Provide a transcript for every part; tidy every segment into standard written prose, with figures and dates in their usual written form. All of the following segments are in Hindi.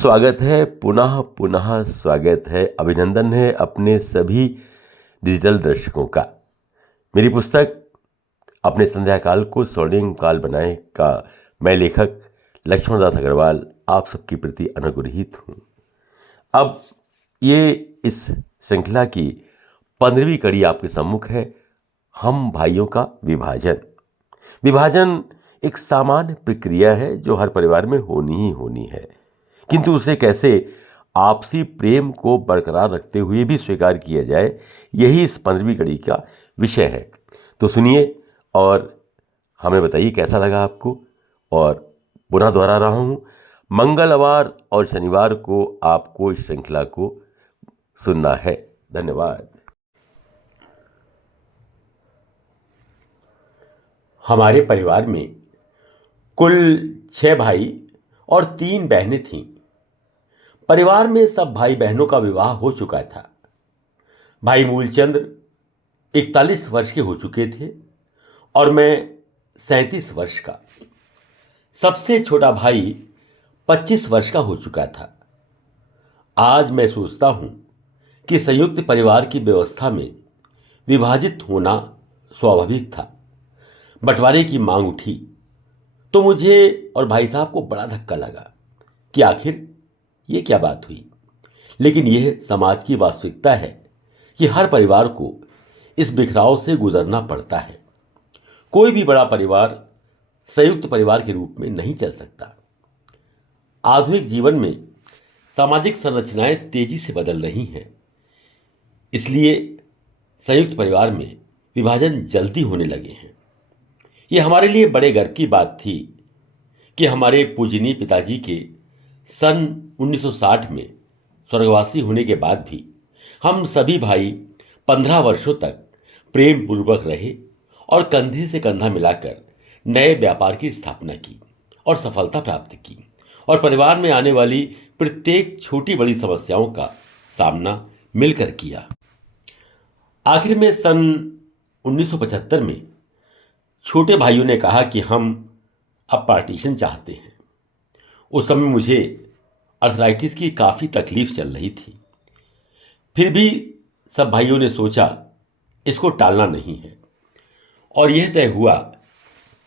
स्वागत है, पुनः पुनः स्वागत है, अभिनंदन है अपने सभी डिजिटल दर्शकों का। मेरी पुस्तक अपने संध्या काल को स्वर्णिम काल बनाए का मैं लेखक लक्ष्मण दास अग्रवाल आप सबके प्रति अनुग्रहित हूँ। अब ये इस श्रृंखला की 15वीं कड़ी आपके सम्मुख है। हम भाइयों का विभाजन। विभाजन एक सामान्य प्रक्रिया है जो हर परिवार में होनी ही होनी है, किंतु उसे कैसे आपसी प्रेम को बरकरार रखते हुए भी स्वीकार किया जाए, यही इस 15वीं कड़ी का विषय है। तो सुनिए और हमें बताइए कैसा लगा आपको। और पुनः दोहरा रहा हूँ, मंगलवार और शनिवार को आपको इस श्रृंखला को सुनना है। धन्यवाद। हमारे परिवार में कुल 6 भाई और 3 बहनें थीं। परिवार में सब भाई बहनों का विवाह हो चुका था। भाई मूलचंद 41 वर्ष के हो चुके थे और मैं 37 वर्ष का। सबसे छोटा भाई 25 वर्ष का हो चुका था। आज मैं सोचता हूं कि संयुक्त परिवार की व्यवस्था में विभाजित होना स्वाभाविक था। बंटवारे की मांग उठी तो मुझे और भाई साहब को बड़ा धक्का लगा कि आखिर ये क्या बात हुई। लेकिन यह समाज की वास्तविकता है कि हर परिवार को इस बिखराव से गुजरना पड़ता है। कोई भी बड़ा परिवार संयुक्त परिवार के रूप में नहीं चल सकता। आधुनिक जीवन में सामाजिक संरचनाएं तेजी से बदल रही हैं, इसलिए संयुक्त परिवार में विभाजन जल्दी होने लगे हैं। ये हमारे लिए बड़े गर्व की बात थी कि हमारे पूजनीय पिताजी के सन 1960 में स्वर्गवासी होने के बाद भी हम सभी भाई 15 वर्षों तक प्रेम पूर्वक रहे और कंधे से कंधा मिलाकर नए व्यापार की स्थापना की और सफलता प्राप्त की और परिवार में आने वाली प्रत्येक छोटी बड़ी समस्याओं का सामना मिलकर किया। आखिर में सन 1975 में छोटे भाइयों ने कहा कि हम अब पार्टीशन चाहते हैं। उस समय मुझे अर्थराइटिस की काफ़ी तकलीफ चल रही थी। फिर भी सब भाइयों ने सोचा इसको टालना नहीं है और यह तय हुआ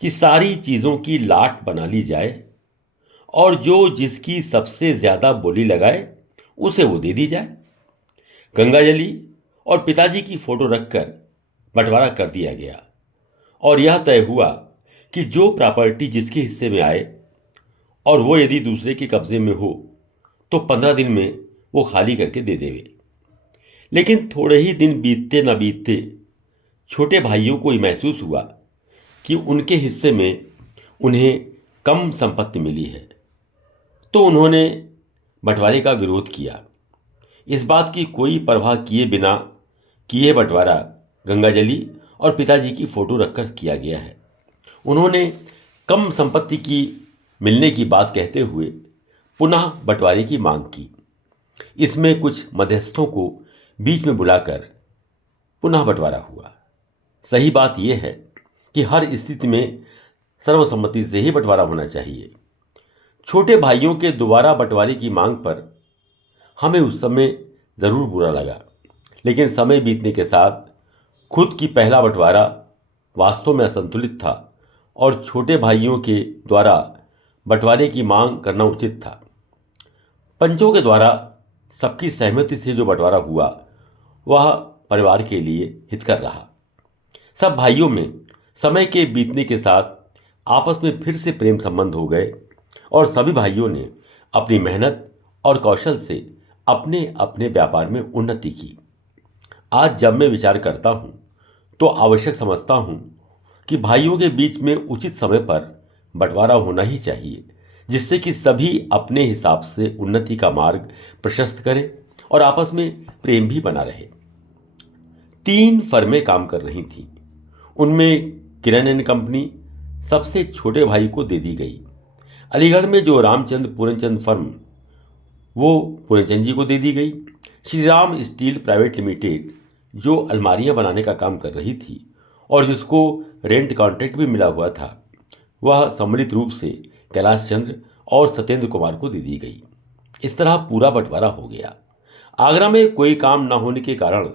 कि सारी चीज़ों की लाट बना ली जाए और जो जिसकी सबसे ज़्यादा बोली लगाए उसे वो दे दी जाए। गंगाजली और पिताजी की फ़ोटो रखकर बंटवारा कर दिया गया और यह तय हुआ कि जो प्रॉपर्टी जिसके हिस्से में आए और वो यदि दूसरे के कब्जे में हो तो 15 दिन में वो खाली करके दे देवे। लेकिन थोड़े ही दिन बीतते न बीतते छोटे भाइयों को ये महसूस हुआ कि उनके हिस्से में उन्हें कम संपत्ति मिली है, तो उन्होंने बंटवारे का विरोध किया। इस बात की कोई परवाह किए बिना कि यह बंटवारा गंगाजली और पिताजी की फ़ोटो रखकर किया गया है। उन्होंने कम संपत्ति की मिलने की बात कहते हुए पुनः बंटवारे की मांग की। इसमें कुछ मध्यस्थों को बीच में बुलाकर पुनः बंटवारा हुआ। सही बात यह है कि हर स्थिति में सर्वसम्मति से ही बंटवारा होना चाहिए। छोटे भाइयों के दोबारा बंटवारे की मांग पर हमें उस समय ज़रूर बुरा लगा, लेकिन समय बीतने के साथ खुद की पहला बंटवारा वास्तव में असंतुलित था और छोटे भाइयों के द्वारा बंटवारे की मांग करना उचित था। पंचों के द्वारा सबकी सहमति से जो बंटवारा हुआ वह परिवार के लिए हितकर रहा। सब भाइयों में समय के बीतने के साथ आपस में फिर से प्रेम संबंध हो गए और सभी भाइयों ने अपनी मेहनत और कौशल से अपने अपने व्यापार में उन्नति की। आज जब मैं विचार करता हूँ तो आवश्यक समझता हूँ कि भाइयों के बीच में उचित समय पर बंटवारा होना ही चाहिए, जिससे कि सभी अपने हिसाब से उन्नति का मार्ग प्रशस्त करें और आपस में प्रेम भी बना रहे। 3 फर्में काम कर रही थीं। उनमें किरण एंड कंपनी सबसे छोटे भाई को दे दी गई। अलीगढ़ में जो रामचंद्र पूरनचंद फर्म वो पूरनचंद जी को दे दी गई। Shri Ram steel private limited जो अलमारियां बनाने का काम कर रही थी और जिसको रेंट कॉन्ट्रैक्ट भी मिला हुआ था, वह सम्मिलित रूप से कैलाश चंद्र और सत्येंद्र कुमार को दे दी गई। इस तरह पूरा बंटवारा हो गया। आगरा में कोई काम न होने के कारण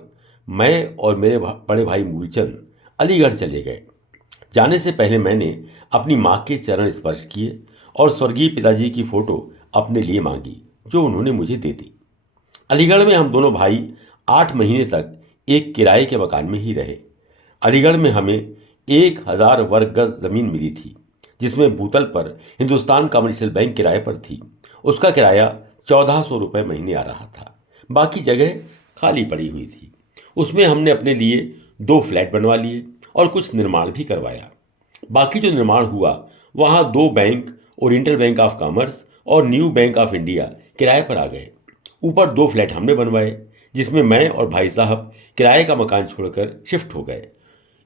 मैं और मेरे बड़े भाई मूलचंद अलीगढ़ चले गए। जाने से पहले मैंने अपनी माँ के चरण स्पर्श किए और स्वर्गीय पिताजी की फोटो अपने लिए मांगी, जो उन्होंने मुझे दे दी। अलीगढ़ में हम दोनों भाई 8 महीने तक एक किराए के मकान में ही रहे। अलीगढ़ में हमें 1000 वर्ग गज जमीन मिली थी, जिसमें भूतल पर हिंदुस्तान कमर्शियल बैंक किराए पर थी। उसका किराया 1400 रुपये महीने आ रहा था। बाकी जगह खाली पड़ी हुई थी। उसमें हमने अपने लिए 2 फ्लैट बनवा लिए और कुछ निर्माण भी करवाया। बाकी जो निर्माण हुआ वहाँ 2 bank, oriental bank of commerce और न्यू बैंक ऑफ इंडिया किराए पर आ गए। ऊपर 2 फ्लैट हमने बनवाए, जिसमें मैं और भाई साहब किराए का मकान छोड़कर शिफ्ट हो गए।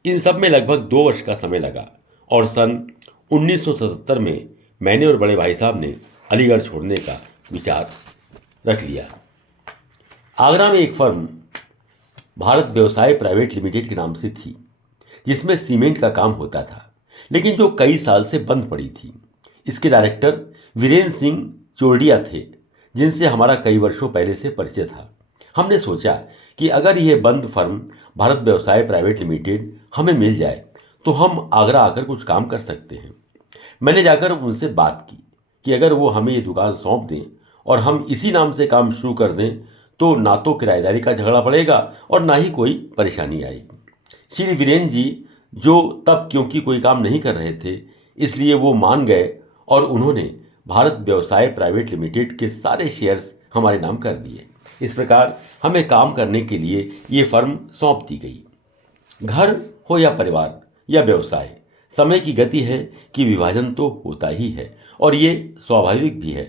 इन सब में लगभग 2 वर्ष का समय लगा और सन 1977 में मैंने और बड़े भाई साहब ने अलीगढ़ छोड़ने का विचार रख लिया। आगरा में एक फर्म भारत व्यवसाय प्राइवेट लिमिटेड के नाम से थी, जिसमें सीमेंट का काम होता था, लेकिन जो कई साल से बंद पड़ी थी। इसके डायरेक्टर वीरेंद्र सिंह चोरडिया थे, जिनसे हमारा कई वर्षों पहले से परिचय था। हमने सोचा कि अगर यह बंद फर्म भारत व्यवसाय प्राइवेट लिमिटेड हमें मिल जाए तो हम आगरा आकर कुछ काम कर सकते हैं। मैंने जाकर उनसे बात की कि अगर वो हमें ये दुकान सौंप दें और हम इसी नाम से काम शुरू कर दें तो ना तो किराएदारी का झगड़ा पड़ेगा और ना ही कोई परेशानी आएगी। श्री वीरेंद्र जी, जो तब क्योंकि कोई काम नहीं कर रहे थे, इसलिए वो मान गए और उन्होंने भारत व्यवसाय प्राइवेट लिमिटेड के सारे शेयर्स हमारे नाम कर दिए। इस प्रकार हमें काम करने के लिए ये फर्म सौंप दी गई। घर हो या परिवार या व्यवसाय, समय की गति है कि विभाजन तो होता ही है और ये स्वाभाविक भी है।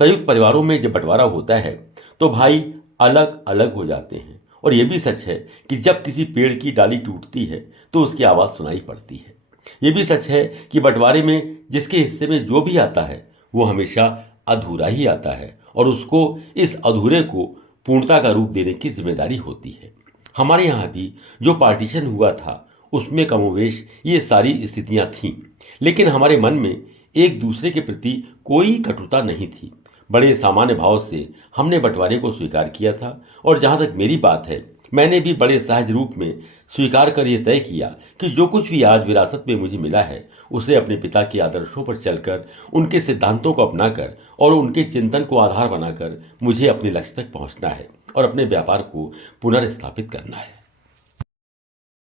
संयुक्त परिवारों में जब बंटवारा होता है तो भाई अलग अलग हो जाते हैं और ये भी सच है कि जब किसी पेड़ की डाली टूटती है तो उसकी आवाज़ सुनाई पड़ती है। ये भी सच है कि बंटवारे में जिसके हिस्से में जो भी आता है वो हमेशा अधूरा ही आता है और उसको इस अधूरे को पूर्णता का रूप देने की जिम्मेदारी होती है। हमारे यहाँ भी जो पार्टीशन हुआ था उसमें कमोवेश ये सारी स्थितियाँ थीं, लेकिन हमारे मन में एक दूसरे के प्रति कोई कटुता नहीं थी। बड़े सामान्य भाव से हमने बंटवारे को स्वीकार किया था और जहाँ तक मेरी बात है, मैंने भी बड़े सहज रूप में स्वीकार कर यह तय किया कि जो कुछ भी आज विरासत में मुझे मिला है उसे अपने पिता के आदर्शों पर चलकर, उनके सिद्धांतों को अपनाकर और उनके चिंतन को आधार बनाकर मुझे अपने लक्ष्य तक पहुंचना है और अपने व्यापार को पुनर्स्थापित करना है।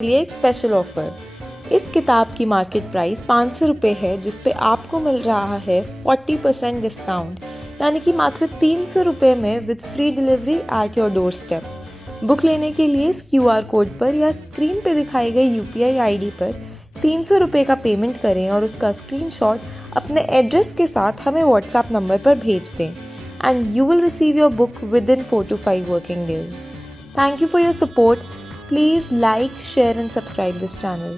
लिए एक स्पेशल ऑफर। इस किताब की मार्केट प्राइस 500 रुपये है, जिस पे आपको मिल रहा है 40% डिस्काउंट, यानी कि मात्र 300 रुपये में with free delivery at your door step. Book लेने के लिए इस QR कोड पर या स्क्रीन पे दिखाई गई UPI ID पर 300 रुपये का पेमेंट करें और उसका स्क्रीनशॉट अपने एड्रेस के साथ हमें WhatsApp नंबर पर भेज दें and you will receive your book with in 4 to 5 working days. Thank you for your support. Please like, share and subscribe this channel.